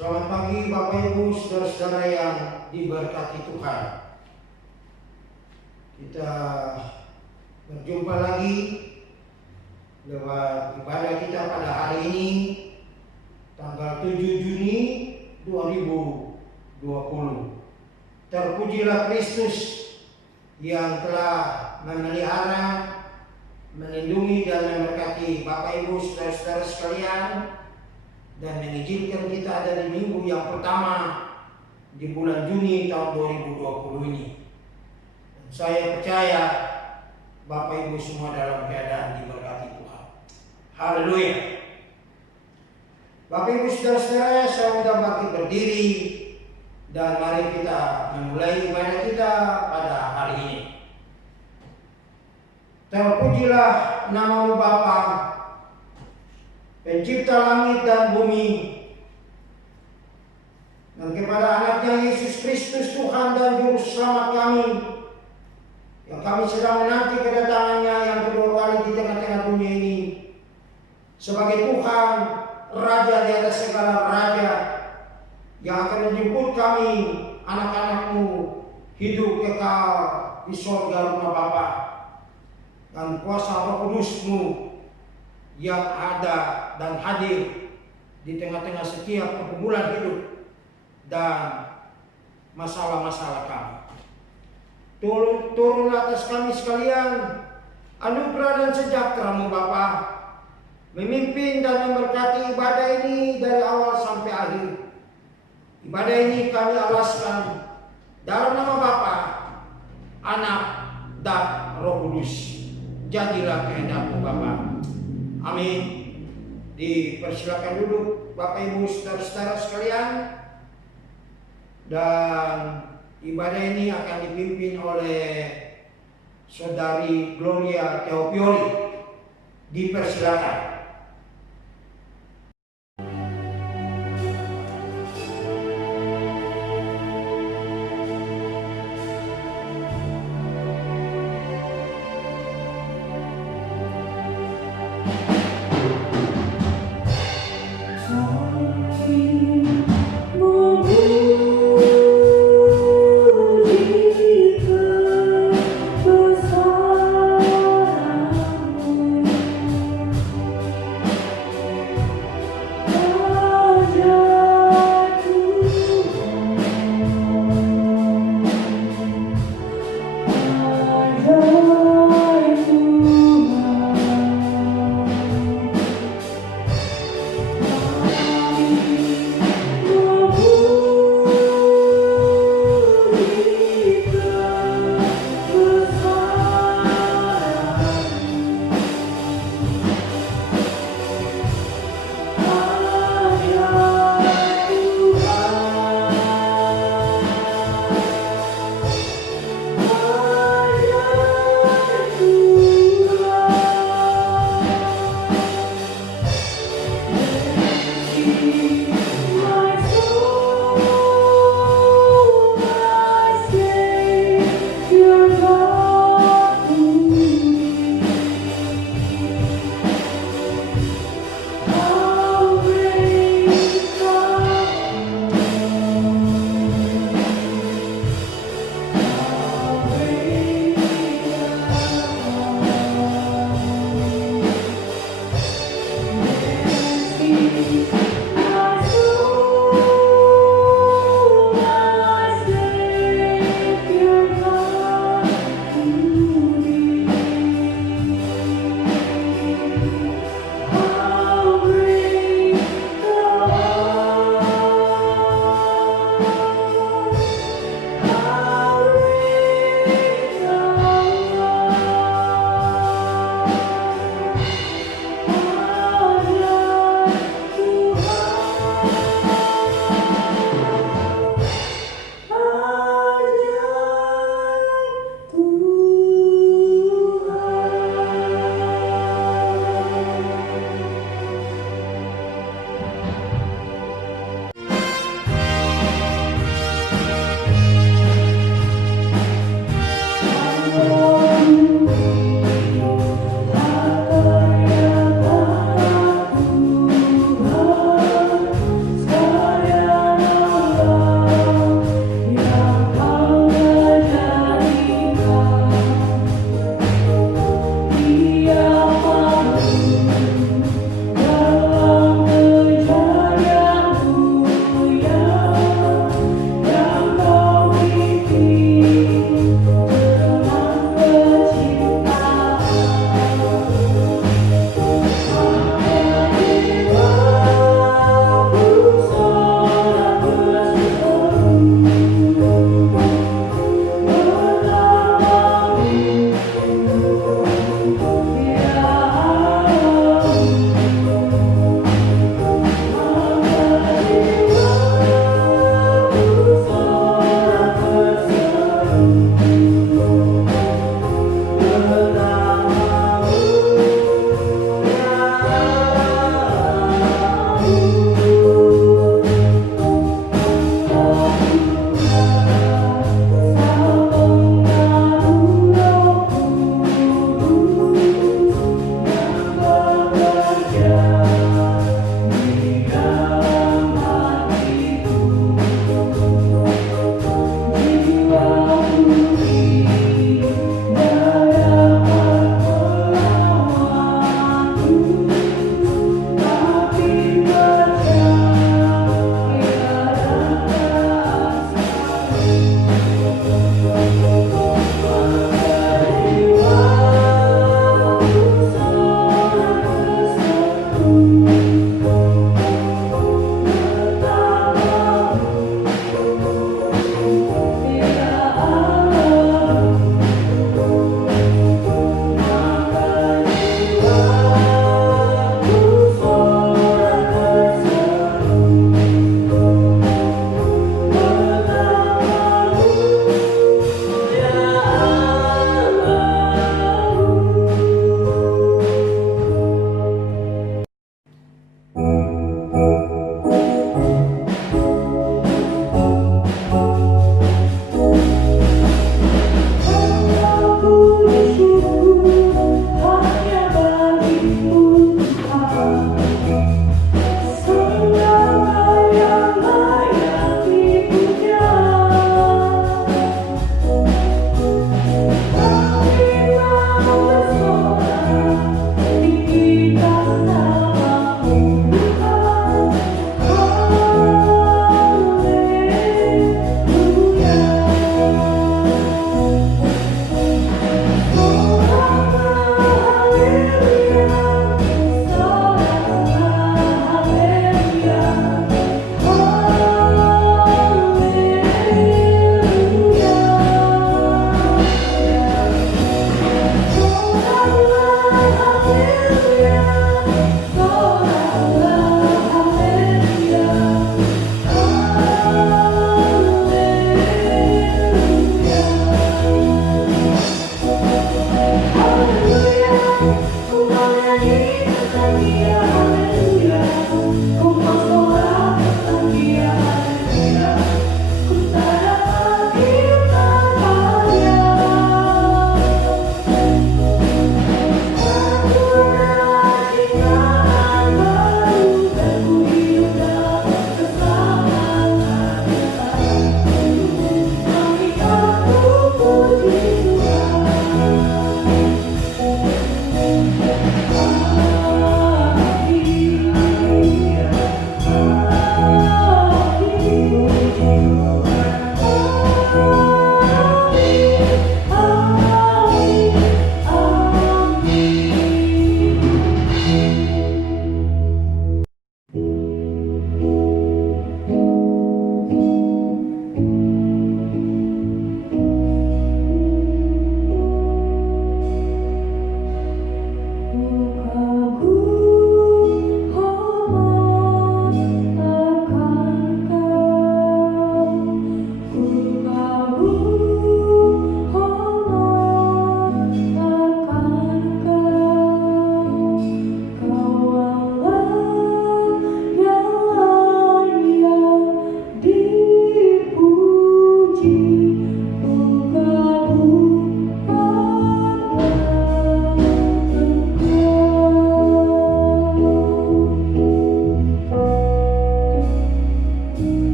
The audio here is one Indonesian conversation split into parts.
Selamat pagi Bapak Ibu Saudara-saudara yang diberkati Tuhan. Kita berjumpa lagi lewat ibadah kita pada hari ini tanggal 7 Juni 2020. Terpujilah Kristus yang telah memelihara, melindungi dan memberkati Bapak Ibu Saudara-saudara sekalian dan mengizinkan kita ada di minggu yang pertama di bulan Juni tahun 2020 ini. Dan saya percaya Bapak Ibu semua dalam keadaan diberkati Tuhan. Haleluya. Bapak Ibu saudara-saudara, saya sudah bangkit berdiri dan mari kita memulai ibadah kita pada hari ini. Terpujilah nama-Mu Bapa, Pencipta langit dan bumi, dan kepada anaknya Yesus Kristus Tuhan dan Juru Selamat kami, yang kami sedang menanti kedatangannya yang kedua kali di tengah-tengah dunia ini, sebagai Tuhan, Raja di atas segala raja, yang akan menjemput kami, anak-anak-Mu, hidup kekal di surga rumah Bapa, dan kuasa Roh Kudus-Mu yang ada dan hadir di tengah-tengah setiap pergumulan hidup dan masalah-masalah kami. Turun atas kami sekalian anugerah dan sejahtera-Mu Bapa, memimpin dan memberkati ibadah ini dari awal sampai akhir. Ibadah ini kami alaskan dalam nama Bapa, Anak, dan Roh Kudus. Jadilah kehendak-Mu Bapa. Amin. Dipersilakan duduk Bapak Ibu saudara-saudara sekalian. Dan ibadah ini akan dipimpin oleh Saudari Gloria Teopioli. Dipersilakan.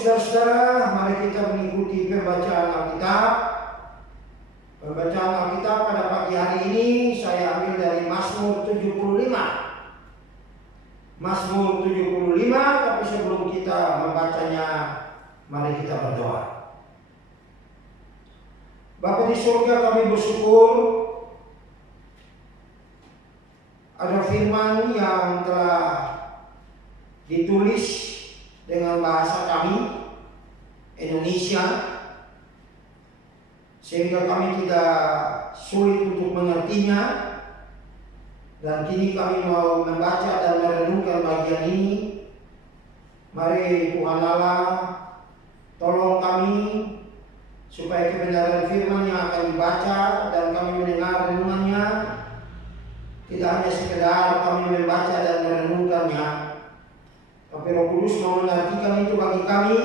saudara-saudara, mari kita mengikuti pembacaan Alkitab. Pembacaan Alkitab pada pagi hari ini saya ambil dari Mazmur 75. Mazmur 75, tapi sebelum kita membacanya, mari kita berdoa. Bapa di surga, kami bersyukur ada firman yang telah ditulis dengan bahasa kami Indonesia, sehingga kami tidak sulit untuk mengertinya. Dan kini kami mau membaca dan merenungkan bagian ini. Mari Tuhan Allah tolong kami supaya kebenaran firman yang akan dibaca dan kami mendengar renungannya tidak hanya sekedar kami membaca dan merenungkannya, tapi Roh Kudus mau mengartikan itu bagi kami,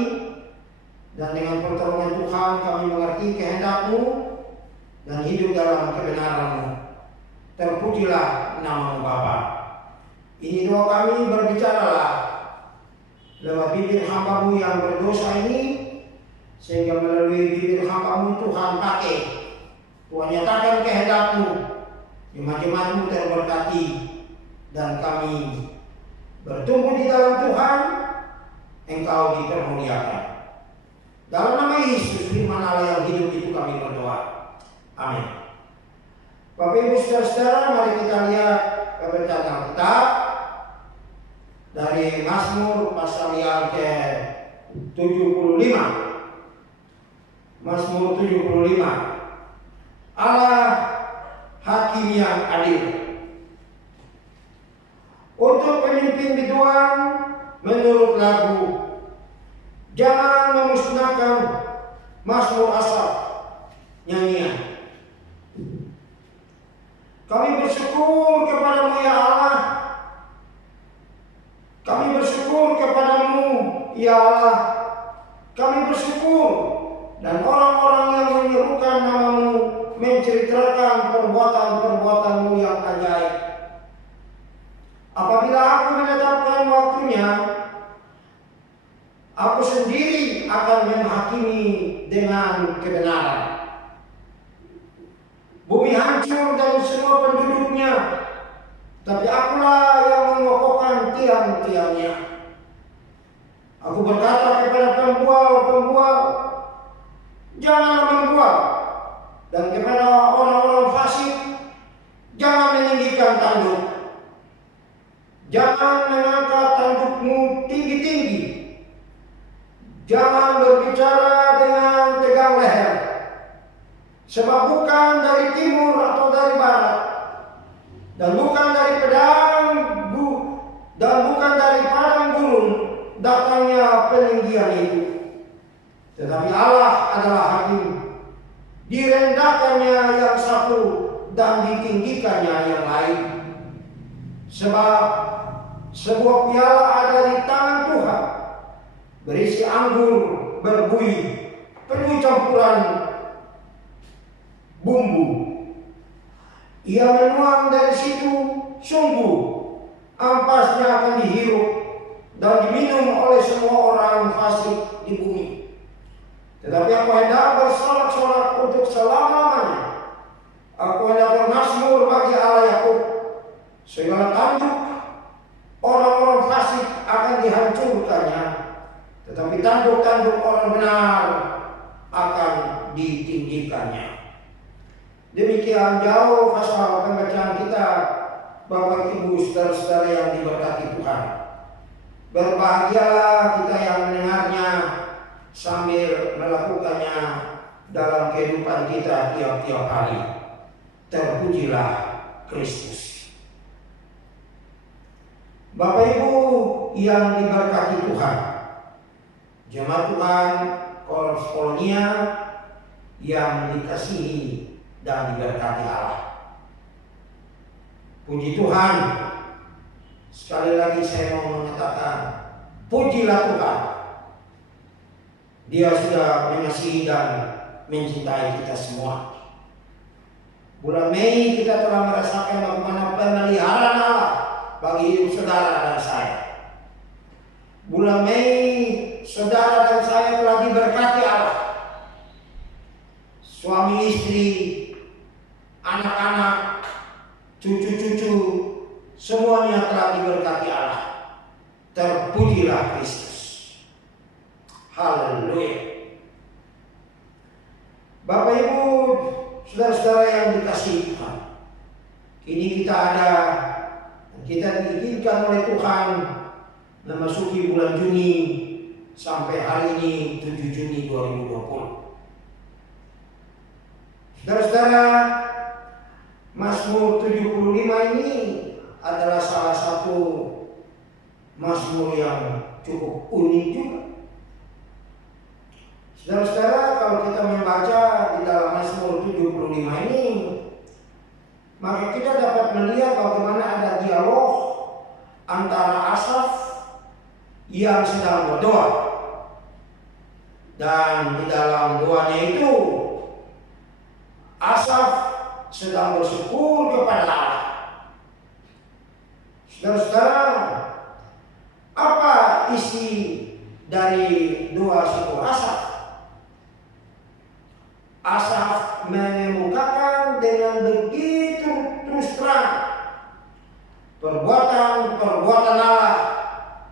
dan dengan pertolongan Tuhan kami mengerti kehendak-Mu dan hidup dalam kebenaran-Mu. Terpujilah nama-Mu Bapa. Ini doa kami, berbicaralah lewat bibir hamba-Mu yang berdosa ini, sehingga melalui bibir hamba-Mu Tuhan pakai, Tuhan nyatakan kehendak-Mu, jemaat-jemaat-Mu terberkati, dan kami bertumbuh di dalam Tuhan, Engkau dipermuliakan. Dalam nama Yesus, firman Allah yang hidup itu kami berdoa. Amin. Bapak Ibu saudara-saudara, mari kita lihat pembacaan Alkitab dari Mazmur pasal yang ke-75. Mazmur 75. Allah hakim yang adil. Untuk pemimpin biduan menurut lagu, jangan memusnahkan Mazmur Asaf, nyanyian. Kami bersyukur kepadamu ya Allah. Kami bersyukur kepadamu ya Allah. Kami bersyukur, dan orang-orang yang menyerukan namamu menceritakan perbuatan-perbuatanmu yang ajaib. Apabila aku menetapkan waktunya, aku sendiri akan menghakimi dengan kebenaran. Bumi hancur dan semua penduduknya, tapi akulah yang mengokohkan tiang-tiangnya. Aku berkata kepada pembual-pembual, janganlah membual, dan kepada orang-orang fasik, jangan meninggikan tanduk. Jangan mengangkat tandukmu tinggi-tinggi. Jangan berbicara dengan tegang leher. Sebab bukan dari timur atau dari barat, dan bukan dari dan bukan dari padang gurun datangnya peninggian itu. Tetapi Allah adalah hakim. Direndahkannya yang satu dan ditinggikannya yang lain. Sebab sebuah piala ada di tangan Tuhan, berisi anggur berbuih, penuh campuran bumbu. Ia menuang dari situ, sungguh ampasnya akan dihirup dan diminum oleh semua orang fasik di bumi. Tetapi aku hendak bersorak-sorak untuk selama-lamanya. Aku hendak bermazmur bagi Allah Yakub. Segala tanduk orang-orang fasik akan dihancurkannya, tetapi tanduk-tanduk orang benar akan ditinggikannya. Demikian jauh pasal pembacaan kita, Bapak Ibu saudara-saudara yang diberkati Tuhan. Berbahagialah kita yang mendengarnya sambil melakukannya dalam kehidupan kita tiap-tiap hari. Terpujilah Kristus. Bapak Ibu yang diberkati Tuhan, jemaat Tuhan Kolonia yang dikasihi dan diberkati Allah. Puji Tuhan, sekali lagi saya mau mengatakan, pujilah Tuhan. Dia sudah mengasihi dan mencintai kita semua. Bulan Mei kita telah merasakan bagaimana pemeliharaan Allah bagi hidup saudara dan saya. Bulan Mei saudara dan saya telah diberkati Allah. Suami istri, anak-anak, cucu-cucu, semuanya telah diberkati Allah. Terpujilah Kristus. Haleluya. Bapak Ibu, saudara-saudara yang dikasihi Tuhan, kini kita diizinkan oleh Tuhan memasuki bulan Juni sampai hari ini 7 Juni 2020. Saudara-saudara, Mazmur 75 ini adalah salah satu Mazmur yang cukup unik juga. Saudara-saudara, kalau kita membaca di dalam Mazmur 75 ini, maka kita dapat melihat bagaimana ada dialog antara Asaf yang sedang berdoa. Dan di dalam doanya itu, Asaf sedang bersyukur kepada Allah. Saudara-saudara, apa isi dari doa syukur Asaf? Asaf mengemukakan dengan begitu terus terang perbuatan Allah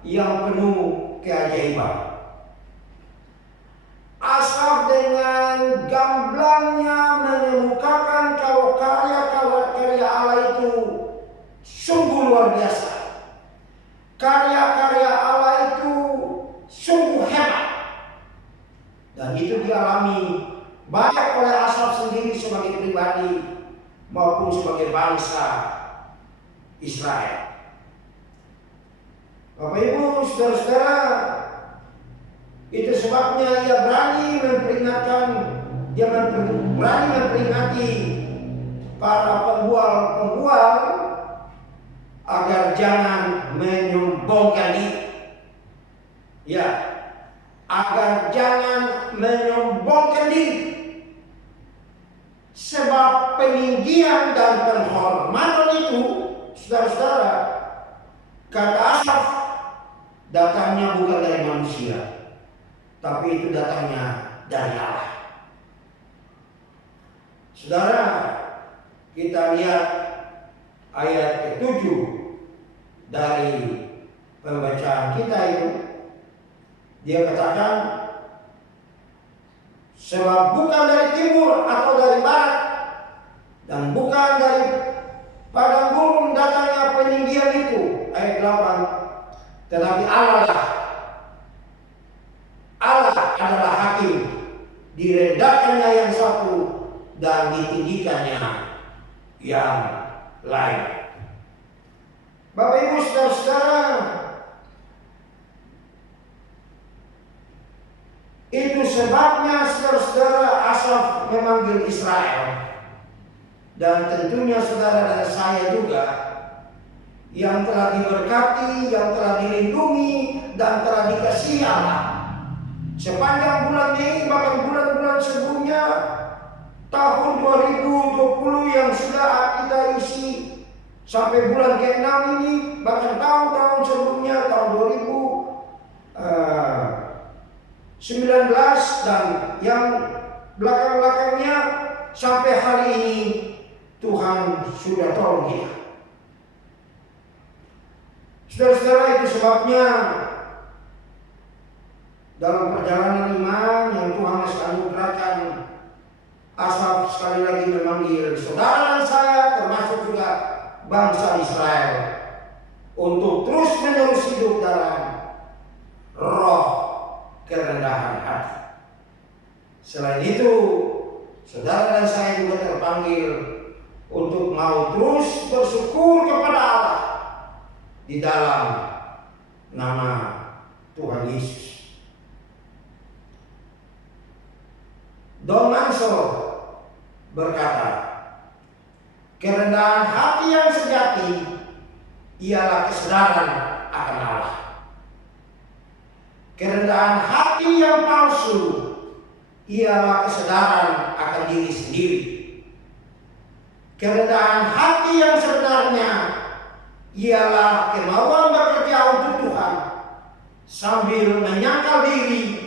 yang penuh keajaiban. Asaf dengan gamblangnya mengemukakan kalau karya Allah itu sungguh luar biasa. Karya-karya Allah itu sungguh hebat. Dan itu dialami baik oleh Asaf sendiri sebagai pribadi maupun sebagai bangsa Israel. Bapak Ibu, saudara-saudara, itu sebabnya ia berani memperingati para pembual agar jangan menyombongkan diri. Ya, agar jangan menyombongkan diri. Sebab peninggian dan penghormatan itu, saudara-saudara, kata Asaf, datangnya bukan dari manusia, tapi itu datangnya dari Allah. Saudara, kita lihat ayat ke-7 dari pembacaan kita itu. Dia katakan, sebab bukan dari timur atau dari barat, dan bukan dari padang gurun datangnya peninggian itu. Ayat 8, tetapi Allah adalah hakim, direndahkannya yang satu dan ditinggikannya yang lain. Bapak Ibu, saudara-saudara, itu sebabnya saudara-saudara Asaf memanggil Israel. Dan tentunya saudara dan saya juga yang telah diberkati, yang telah dilindungi dan telah dikasihi Allah sepanjang bulan Mei, bahkan bulan-bulan sebelumnya, tahun 2020 yang sudah kita isi sampai bulan ke-6 ini, bahkan tahun-tahun sebelumnya, tahun 2019 dan yang belakang-belakangnya sampai hari ini, Tuhan sudah tolong kita. Saudara-saudara, itu sebabnya dalam perjalanan iman yang Tuhan masih anugerahkan, Asaf sekali lagi memanggil saudara dan saya, termasuk juga bangsa Israel, untuk terus-menerus hidup dalam roh kerendahan hati. Selain itu, saudara dan saya juga terpanggil untuk mau terus bersyukur kepada Allah di dalam nama Tuhan Yesus. Don Mansor berkata, kerendahan hati yang sejati ialah kesadaran akan Allah. Kerendahan hati yang palsu ialah kesadaran akan diri sendiri. Kerendahan hati yang sebenarnya ialah kemauan bekerja untuk Tuhan, sambil menyangkal diri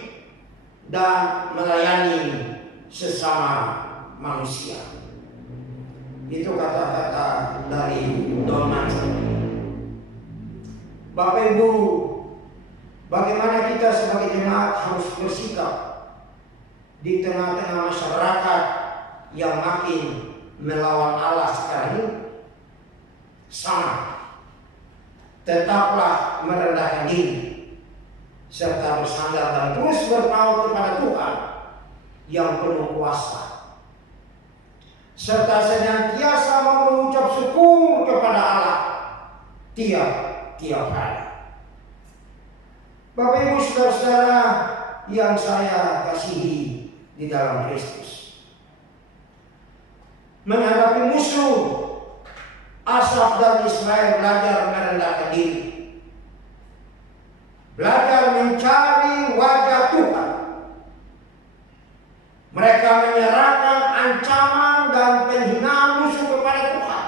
dan melayani sesama manusia. Itu kata-kata dari Donald. Bapak Ibu, bagaimana kita sebagai jemaat harus bersikap di tengah-tengah masyarakat yang makin melawan Allah sekarang ini? Sama, tetaplah merendahkan diri serta bersandar dan terus berpaut kepada Tuhan yang penuh kuasa, serta senantiasa mengucap syukur kepada Allah tiap hari. Bapak Ibu saudara-saudara yang saya kasihi di dalam Kristus, menghadapi musuh, Asaf dan Israel belajar merendahkan diri, belajar mencari wajah Tuhan. Mereka menyerahkan ancaman dan penghinaan musuh kepada Tuhan.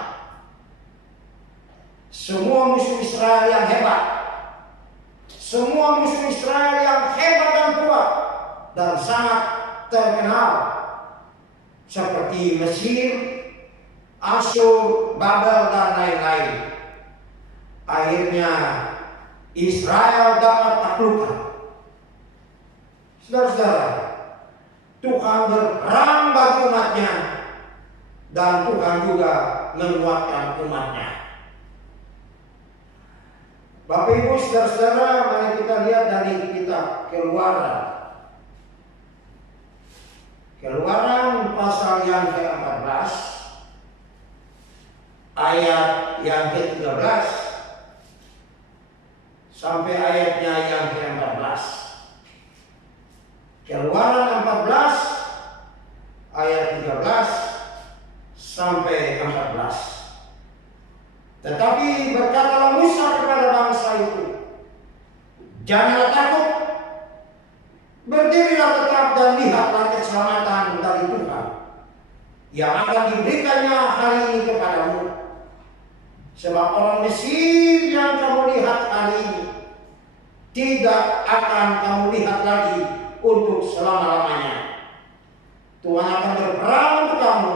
Semua musuh Israel yang hebat, semua musuh Israel yang hebat dan kuat dan sangat terkenal, seperti Mesir, Asyur, Babel, dan lain-lain, akhirnya Israel dapat taklukkan. Saudara-saudara, Tuhan berperang bagi umatnya, dan Tuhan juga menguatkan umatnya. Bapak Ibu saudara-saudara, mari kita lihat dari kitab Keluaran. Keluaran pasal yang ke-14 ayat yang ke-13 sampai ayatnya yang ke-14. Keluaran 14 ayat 13 sampai 14. Tetapi berkatalah Musa kepada bangsa itu, janganlah takut, berdirilah tetap dan lihatlah keselamatan dari Tuhan yang akan diberikannya hari ini kepadamu. Sebab orang Mesir yang kamu lihat hari ini tidak akan kamu lihat lagi untuk selama-lamanya. Tuhan akan berperang untuk kamu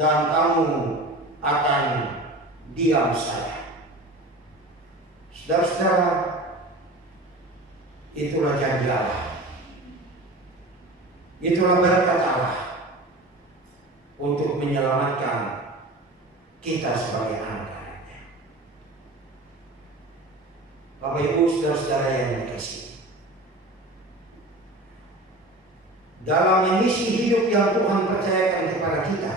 dan kamu akan diam saja. Saudara-saudara, itulah janji Allah, itulah berkat Allah untuk menyelamatkan kita sebagai anak-anaknya. Bapak Ibu saudara-saudara yang dikasihi, dalam mengisi hidup yang Tuhan percayakan kepada kita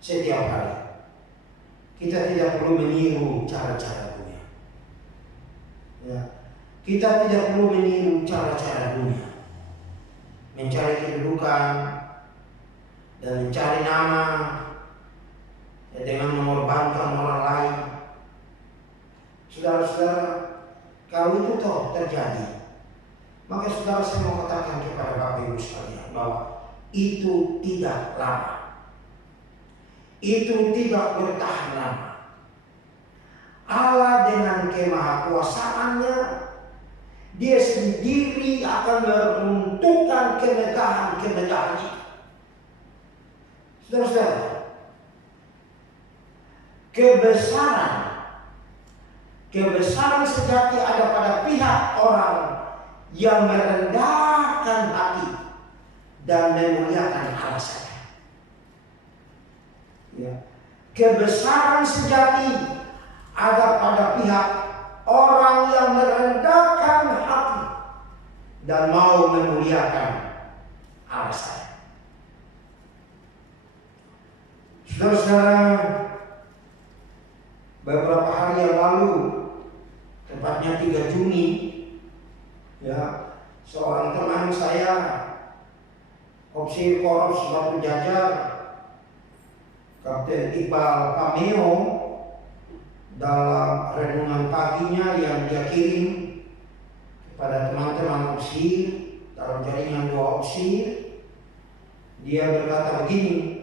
setiap hari, kita tidak perlu meniru cara-cara dunia. Ya. Kita tidak perlu meniru cara-cara dunia, mencari kedudukan dan mencari nama dengan mengorbankan orang lain. Saudara-saudara, kalau itu toh terjadi, maka saudara, saya mau katakan kepada Bapak Ibu sekalian bahwa itu tidak lama. Itu tidak bertahan lama. Allah dengan kemahakuasaannya, Dia sendiri akan meruntuhkan kemegahan-kemegahan itu. Saudara-saudara, kebesaran sejati ada pada pihak orang yang merendahkan hati dan memuliakan Allah saja. Ya. Kebesaran sejati ada pada pihak orang yang merendahkan hati dan mau memuliakan Allah saja. Saudara-saudara, beberapa hari yang lalu, tepatnya 3 Juni, ya, seorang teman saya, Opsir Korps Batu Jajar, Kapten Iqbal Pameo, dalam renungan paginya yang dia kirim kepada teman-teman Opsir dalam jaringan 2 Opsir, dia berkata begini,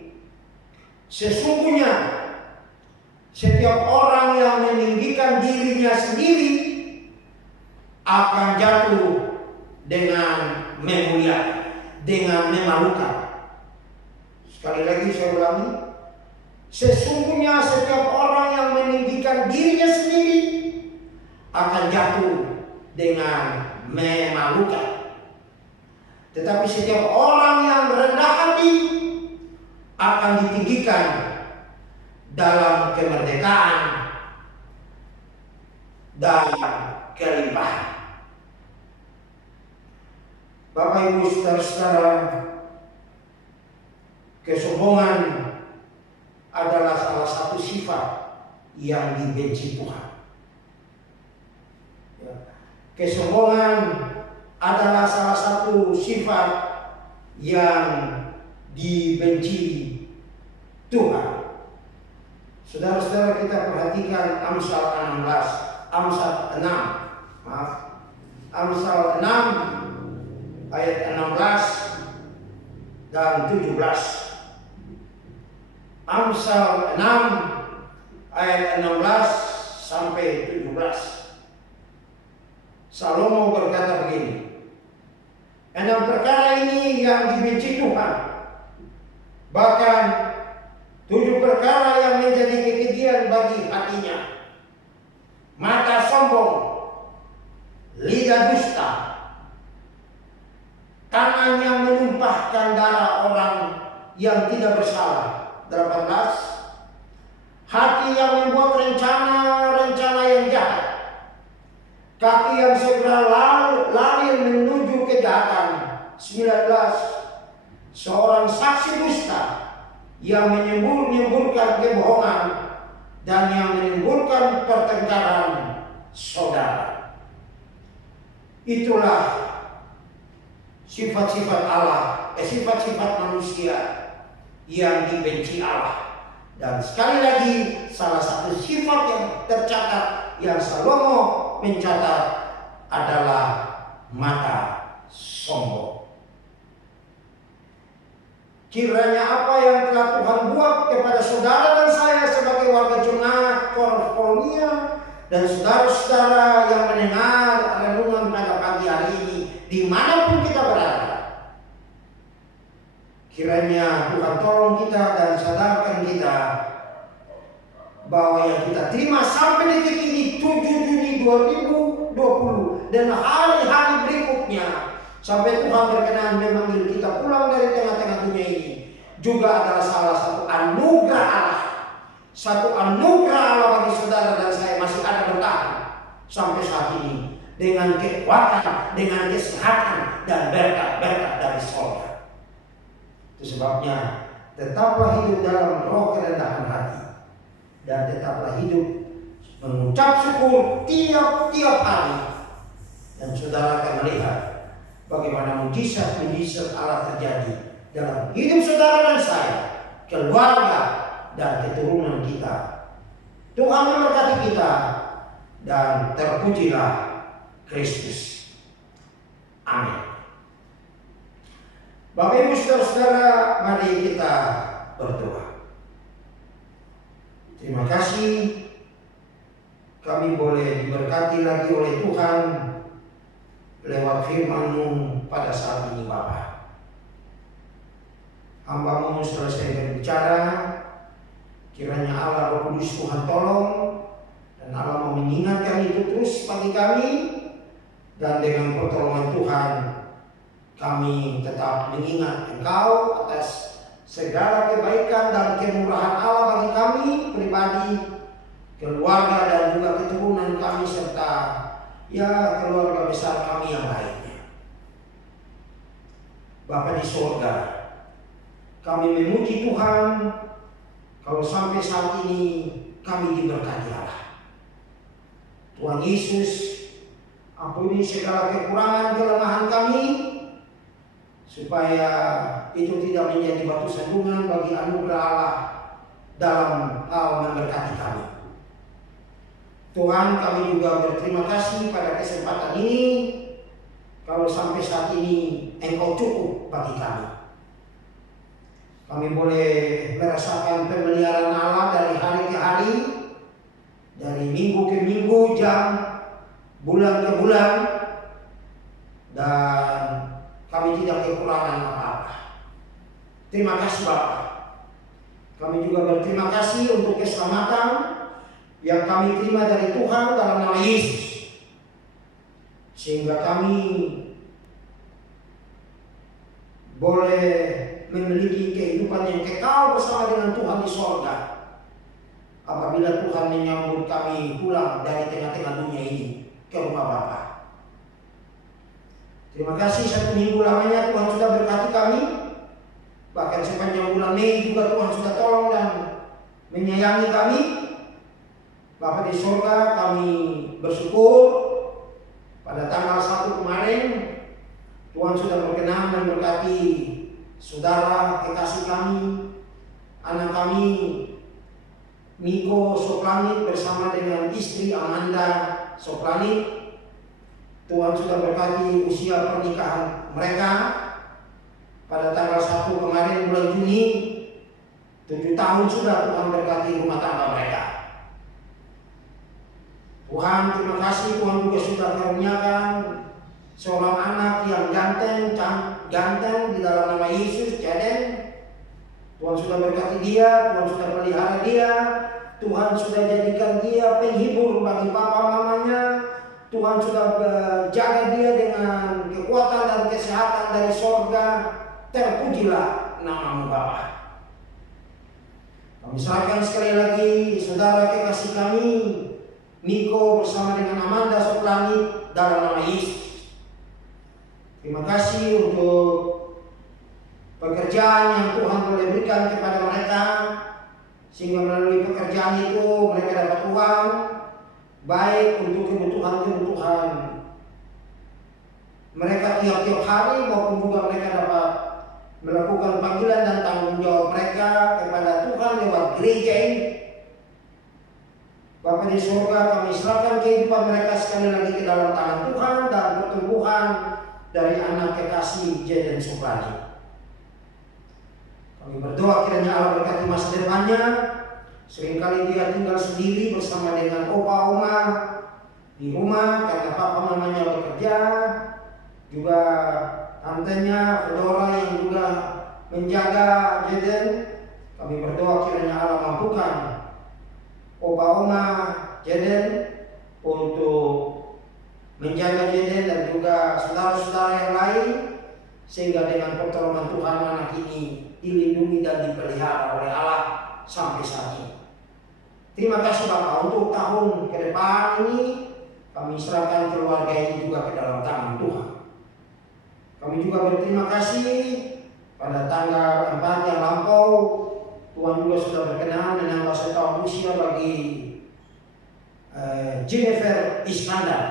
sesungguhnya setiap orang yang meninggikan dirinya sendiri akan jatuh dengan memuliakan, dengan memalukan. Sekali lagi saya ulangi, sesungguhnya setiap orang yang meninggikan dirinya sendiri akan jatuh dengan memalukan. Tetapi setiap orang yang rendah hati akan ditinggikan dalam kemerdekaan dan kelimpahan. Bapak Ibu saudara-saudara, kesombongan adalah salah satu sifat yang dibenci Tuhan. Kesombongan adalah salah satu sifat yang dibenci Tuhan. Saudara-saudara, kita perhatikan Amsal 6 ayat 16 dan 17. Amsal 6 ayat 16 sampai 17. Salomo berkata begini, 6 perkara ini yang dibenci Tuhan, bahkan 7 perkara yang menjadi kekejian bagi hatinya: mata sombong, lidah dusta, tangan yang menumpahkan darah orang yang tidak bersalah. 18. Hati yang membuat rencana-rencana yang jahat, kaki yang segera lari menuju kejahatan. 19. Seorang saksi dusta yang menyemburkan kebohongan dan yang menimbulkan pertengkaran saudara. Itulah sifat-sifat Allah, sifat-sifat manusia yang dibenci Allah. Dan sekali lagi, salah satu sifat yang tercatat yang Salomo mencatat adalah mata sombong. Kiranya apa yang telah Tuhan buat kepada saudara dan saya sebagai warga jemaat California dan saudara-saudara yang mendengar renungan pada pagi hari ini, dimanapun kita berada, kiranya Tuhan tolong kita dan sadarkan kita bahwa yang kita terima sampai detik ini 7 Juni 2020 dan hari-hari berikutnya sampai Tuhan berkenan memanggil kita pulang dari tengah-tengah dunia ini juga adalah salah satu anugerah Allah. Satu anugerah Allah bagi saudara dan saya masih ada bertahan sampai saat ini dengan kekuatan, dengan kesehatan dan berkat-berkat dari surga. Itu sebabnya tetaplah hidup dalam roh kerendahan hati dan tetaplah hidup mengucap syukur tiap-tiap hari, dan saudara akan melihat bagaimana mujizat-mujizat Allah terjadi dalam hidup saudara dan saya, keluarga dan keturunan kita. Tuhan memberkati kita dan terpujilah Kristus. Amin. Bapak Ibu saudara-saudara, mari kita berdoa. Terima kasih kami boleh diberkati lagi oleh Tuhan lewat firman-Mu pada saat ini, Bapa. Hamba-Mu selesai berbicara, kiranya Allah Roh Kudus Tuhan tolong, dan Allah mau mengingatkan itu terus bagi kami, dan dengan pertolongan Tuhan kami tetap mengingat Engkau atas segala kebaikan dan kemurahan Allah bagi kami pribadi, keluarga dan juga keturunan kami serta ya keluarga besar kami yang lainnya. Bapa di surga, kami memuji Tuhan kalau sampai saat ini kami diberkati Allah. Tuhan Yesus, ampuni segala kekurangan kelemahan kami, supaya itu tidak menjadi batu sandungan bagi anugerah Allah dalam hal memberkati kami. Tuhan, kami juga berterima kasih pada kesempatan ini, kalau sampai saat ini Engkau cukup bagi kami. Kami boleh merasakan pemeliharaan Allah dari hari ke hari, dari minggu ke minggu, jam bulan ke bulan, dan kami tidak kekurangan apa-apa. Terima kasih Bapak. Kami juga berterima kasih untuk keselamatan yang kami terima dari Tuhan dalam nama Yesus, sehingga kami boleh memiliki kehidupan yang kekal bersama dengan Tuhan di sorga apabila Tuhan menyambut kami pulang dari tengah-tengah dunia ini ke rumah Bapa. Terima kasih, 1 minggu lamanya Tuhan sudah berkati kami. Bahkan sepanjang bulan Mei juga Tuhan sudah tolong dan menyayangi kami. Bapa di surga, kami bersyukur pada tanggal 1 kemarin Tuhan sudah berkenan memberkati saudara kekasih kami, anak kami Niko Soplanit bersama dengan istri Amanda Soplanit. Tuhan sudah berkati usia pernikahan mereka pada tanggal 1 kemarin bulan Juni. 7 tahun sudah Tuhan berkati rumah tangga mereka. Tuhan, terima kasih. Tuhan juga sudah karuniakan seorang anak yang ganteng di dalam nama Yesus, Jaden. Tuhan sudah berkati dia, Tuhan sudah pelihara dia, Tuhan sudah jadikan dia penghibur bagi papa mamanya. Tuhan sudah jaga dia dengan kekuatan dan kesehatan dari sorga. Terpujilah namamu Bapa. Kami serahkan sekali lagi saudara kekasih kami Niko bersama dengan Amanda Soplanit dalam nama Yesus. Terima kasih untuk pekerjaan yang Tuhan boleh berikan kepada mereka, sehingga melalui pekerjaan itu mereka dapat uang baik untuk kebutuhan mereka tiap-tiap hari, maupun juga mereka dapat melakukan panggilan dan tanggung jawab mereka kepada Tuhan lewat gereja ini. Bapa di surga, kami serahkan kehidupan mereka sekali lagi ke dalam tangan Tuhan dan pertumbuhan dari anak kekasih Jaden Soprani. Kami berdoa kiranya Allah berkati masa depannya. Seringkali dia tinggal sendiri bersama dengan opa oma di rumah karena papa mamanya bekerja, juga tantenya Fedora yang juga menjaga Jaden. Kami berdoa kiranya Allah mampukan opa oma Jaden untuk menjaga Jaden dan juga saudara-saudara yang lain, sehingga dengan pertolongan Tuhan anak ini dilindungi dan dipelihara oleh Allah sampai saat ini. Terima kasih Bapak, untuk tahun ke depan ini kami serahkan keluarga ini juga ke dalam tangan Tuhan. Kami juga berterima kasih pada tanggal 4 yang lampau Tuhan juga sudah berkenan menambah 1 tahun usia bagi Jennifer Iskandar.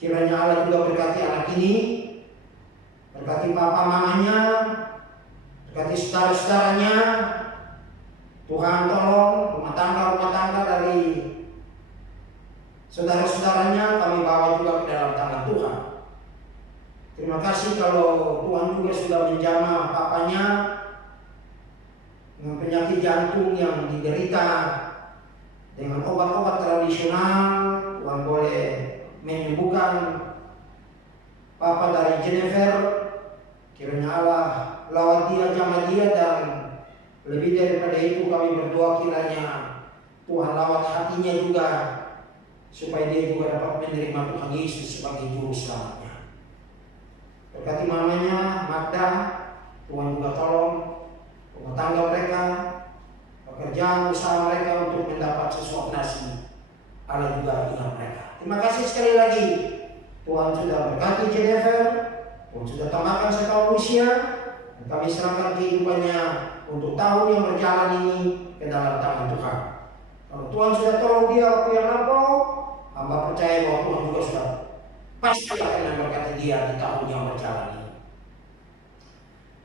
Kiranya Allah juga berkati anak ini, berkati papa mamanya, berkati saudara-saudaranya. Tuhan tolong rumah tangga dari saudara-saudaranya kami bawa juga ke dalam tangan Tuhan. Terima kasih kalau Tuhan juga sudah menjamah papanya dengan penyakit jantung yang diderita dengan obat-obat tradisional. Tuhan boleh menyembuhkan papa dari Jennifer. Kiranya Allah lawat dia, jamah dia, dan lebih daripada itu kami berdoa kiranya Tuhan lawat hatinya juga, supaya dia juga dapat menerima Tuhan Yesus sebagai juru selamatnya. Berkati mamanya Magda, Tuhan juga tolong rumah tangga mereka, pekerjaan usaha mereka untuk mendapat sesuap nasi. Allah juga ingat mereka. Terima kasih sekali lagi. Tuhan sudah berkati Jennifer, Tuhan sudah tambahkan 1 tahun usia, dan kami serahkan kehidupannya untuk tahun yang berjalan ini ke dalam tangan Tuhan. Kalau Tuhan sudah tolong dia waktu yang lampau, hamba percaya bahwa Tuhan juga sudah pasti akan memberkati dia di tahun yang berjalan ini.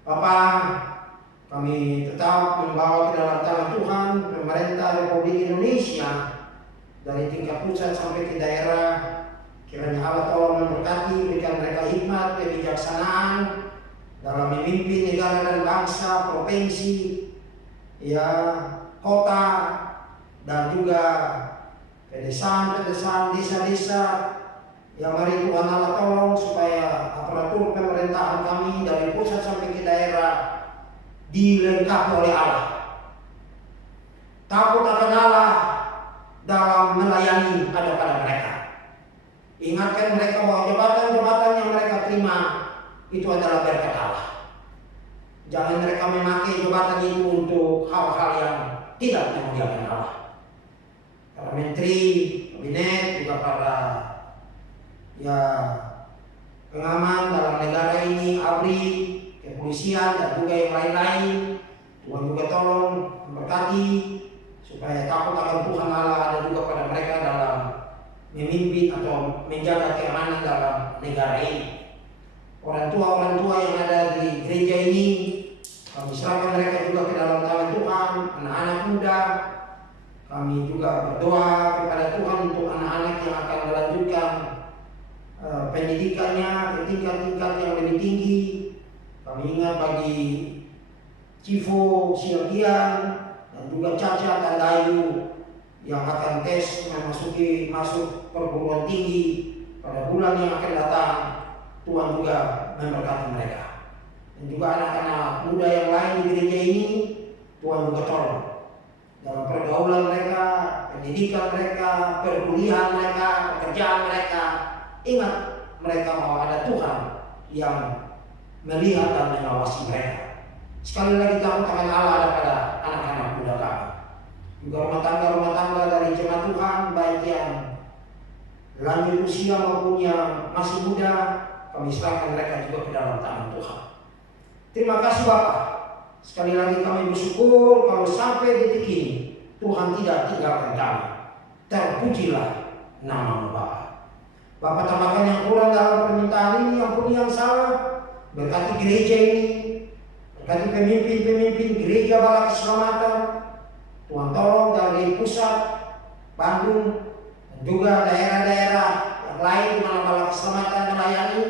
Bapak, kami tetap membawa ke dalam tangan Tuhan pemerintah Republik Indonesia dari tingkat pusat sampai ke daerah. Kiranya Allah tolong memberkati, berikan mereka hikmat, kebijaksanaan dalam memimpin negara dan bangsa, provinsi, kota, dan juga pedesaan, desa-desa, yang mari Tuhan Allah tolong supaya aparatur pemerintahan kami dari pusat sampai ke daerah dilengkapi oleh Allah. Takut akan Allah dalam melayani ada pada mereka. Ingatkan mereka bahwa jabatan-jabatan yang mereka terima itu adalah berkat Allah. Jangan mereka memakai jabatan itu untuk hal-hal yang tidak memuliakan Allah. Para menteri, kabinet, juga para pengaman dalam negara ini, ABRI, kepolisian, dan juga yang lain-lain. Tuhan juga tolong memberkati supaya takut akan Tuhan Allah ada juga pada mereka dalam memimpin atau menjaga keamanan dalam negara ini. Orang tua yang ada di gereja ini, kami serahkan mereka juga ke dalam tangan Tuhan. Anak-anak muda, kami juga berdoa kepada Tuhan untuk anak-anak yang akan melanjutkan pendidikannya ke tingkat-tingkat yang lebih tinggi. Kami ingat bagi Civo, Silvian, dan juga Caca dan Dayu yang akan masuk perguruan tinggi pada bulan yang akan datang. Tuhan juga memberkati mereka. Dan juga anak-anak muda yang lain di gereja ini, Tuhan juga tolong dalam pergaulan mereka, pendidikan mereka, perkuliahan mereka, pekerjaan mereka. Ingat mereka bahwa ada Tuhan yang melihat dan mengawasi mereka. Sekali lagi takut akan Allah ada pada anak-anak muda kami. Juga rumah tangga dari jemaat Tuhan, baik yang lanjut usia maupun yang masih muda, kami serahkan mereka juga ke dalam tangan Tuhan. Terima kasih Bapak. Sekali lagi kami bersyukur kalau sampai detik ini Tuhan tidak tinggalkan kami. Terpujilah nama Bapak. Bapak tambahkan yang kurang dalam permintaan ini, ampuni yang salah. Berkati gereja ini, berkati pemimpin-pemimpin gereja Bala Keselamatan. Tuhan tolong dari pusat Bandung dan juga daerah-daerah yang lain di mana Bala Keselamatan melayani,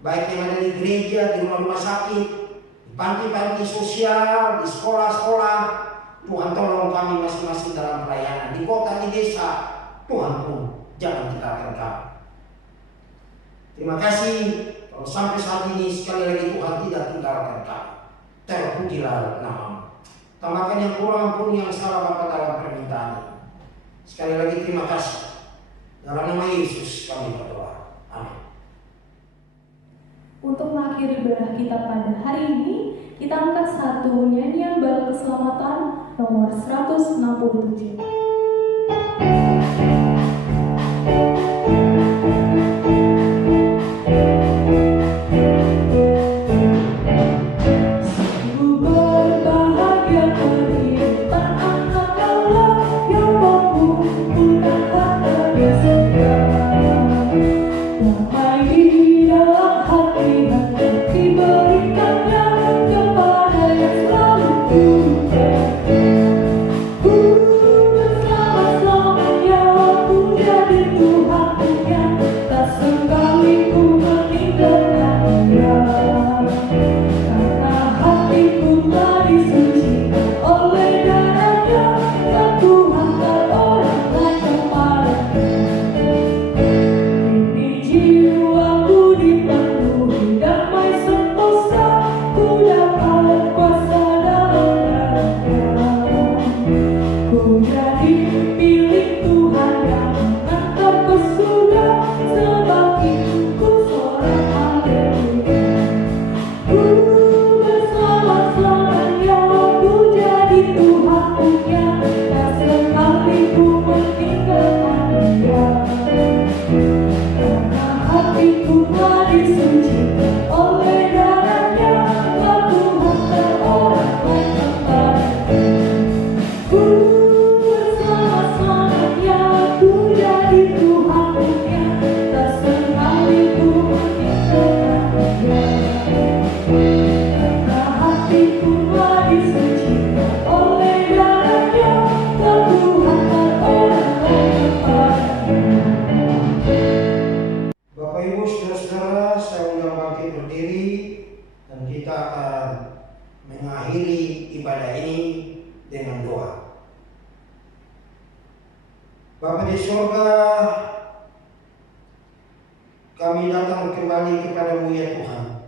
baik yang ada di gereja, di rumah-rumah sakit, di panti-panti sosial, di sekolah-sekolah. Tuhan tolong kami masing-masing dalam pelayanan di kota, di desa. Tuhan pun jangan tinggalkan kami. Terima kasih. Kalau sampai saat ini sekali lagi Tuhan tidak tinggalkan kami. Terpujilah nama-Mu. Tambahkan yang kurang pun yang salah Bapak dalam permintaan ini. Sekali lagi terima kasih. Dalam nama Yesus kami berdoa. Amin. Untuk mengakhiri ibadah kita pada hari ini, kita angkat satu nyanyian Bala Keselamatan nomor 167. Bapa di surga, kami datang kembali kepadamu ya Tuhan.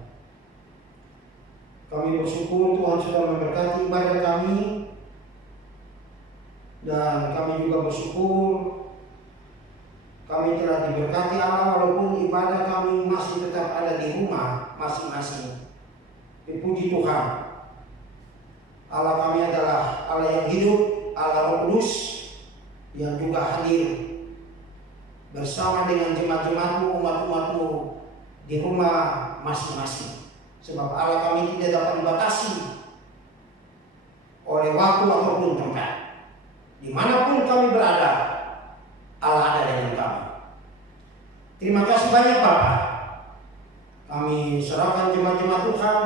Kami bersyukur Tuhan sudah memberkati ibadah kami, dan kami juga bersyukur kami telah diberkati Allah walaupun ibadah kami masih tetap ada di rumah masing-masing. Dipuji Tuhan. Allah kami adalah Allah yang hidup, Allah Roh Kudus yang juga hadir bersama dengan jemaat-jemaatmu, umat-umatmu di rumah masing-masing. Sebab Allah kami tidak dapat dibatasi oleh waktu ataupun tempat. Dimanapun kami berada, Allah ada dengan kami. Terima kasih banyak Bapak. Kami serahkan jemaat-jemaat Tuhan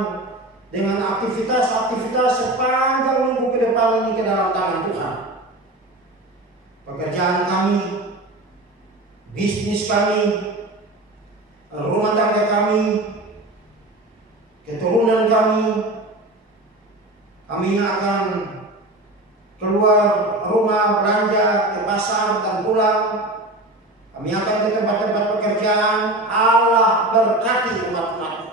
dengan aktivitas-aktivitas sepanjang minggu ke depan ini ke dalam tangan Tuhan. Pekerjaan kami, bisnis kami, rumah tangga kami, keturunan kami akan keluar rumah belanja, ke pasar dan pulang. Kami akan ke tempat-tempat pekerjaan. Allah berkati umat-umat-Mu.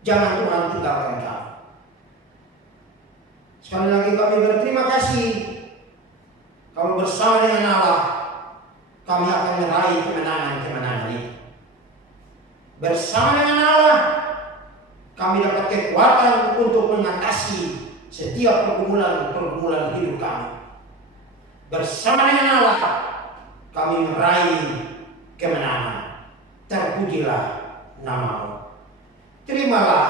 Jangan Tuhan tinggalkan kami. Sekali lagi kami berterima kasih. Kalau bersama dengan Allah, kami akan meraih kemenangan-kemenangan itu. Bersama dengan Allah, kami dapat kekuatan untuk mengatasi setiap pergumulan hidup kami. Bersama dengan Allah, kami meraih kemenangan. Terpujilah nama-Mu. Terimalah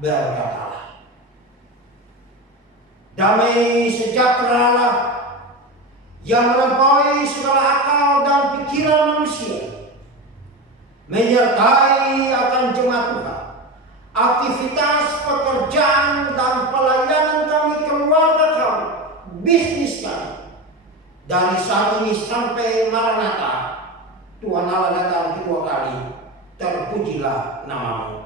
berkat Allah. Damai sejahtera Allah yang melampaui segala akal dan pikiran manusia menyertai akan jemaat Tuhan, aktivitas pekerjaan dan pelayanan kami, keluarga kami, bisnis kami, dari saat ini sampai Maranatha, Tuhan Allah datang kedua kali. Terpujilah nama-Mu.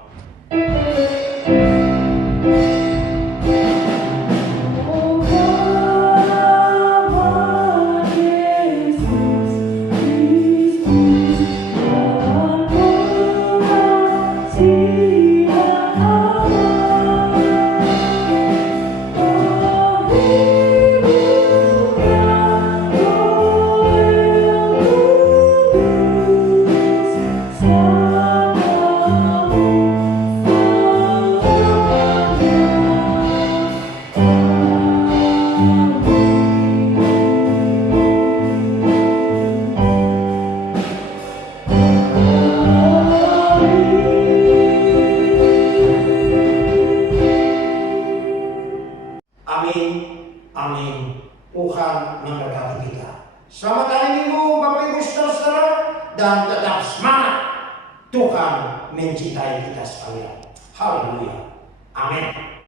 Amin. Tuhan memberkati kita. Selamat hari Minggu Bapak Ibu Saudara, dan tetap semangat. Tuhan mencintai kita sekalian. Haleluya. Amin.